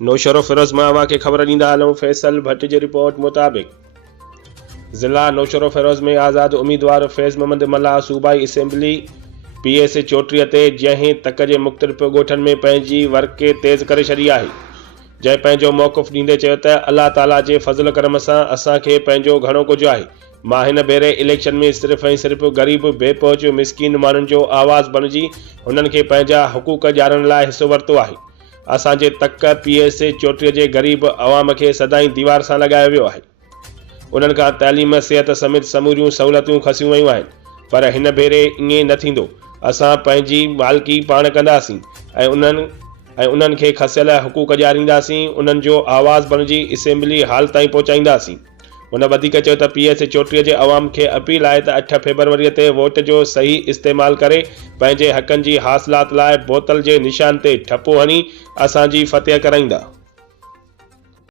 नौशरो फिरोज मावा के खबर ॾींदा हलूं। फैसल भट्ट जी रिपोर्ट मुताबिक़ ज़िला नौशरो फिरोज में आज़ाद उम्मीदवार फैज़ मोहम्मद मल्ला सूबाई असेंबली PAC चोटीअ ते जंहिं तक जे मुख़्तलिफ़ ॻोठनि में पंहिंजी वर्क खे तेज़ करे छॾी आहे, जंहिं पंहिंजो मौक़िफ़ ॾींदे चयो त अल्लाह ताला जे फज़ल करम सां असांखे पंहिंजो घणो कुझु आहे। मां हिन भेरे इलेक्शन में सिर्फ़ु ऐं सिर्फ़ु ग़रीब बेपहुच मिसकिन माण्हुनि जो आवाज़ बणिजी हुननि खे पंहिंजा हुक़ूक़ ॼाणण लाइ हिसो वरितो आहे। असांजे तक PAC चोटीअ जे ग़रीब अवाम खे सदाईं दीवार सां लॻायो वियो आहे। उन्हनि खां तइलीम सिहत समेत समूरियूं सहूलियतूं खसियूं वयूं आहिनि, पर हिन भेरे ईअं न थींदो। असां पंहिंजी मालिकी पाण कंदासीं ऐं उन्हनि खे खसियल हुक़ूक़ ॾियारींदासीं, उन्हनि जो आवाज़ बणिजी असेंबली हाल ताईं पहुचाईंदासीं। हुन वधीक चयो त PAC चोटीअ जे अवाम खे अपील आहे त 8 फेबरवरीअ ते वोट जो सही इस्तेमालु करे पंहिंजे हक़नि जी हासिलात लाइ बोतल जे निशान ते ठपो हणी असांजी फतह कराईंदा।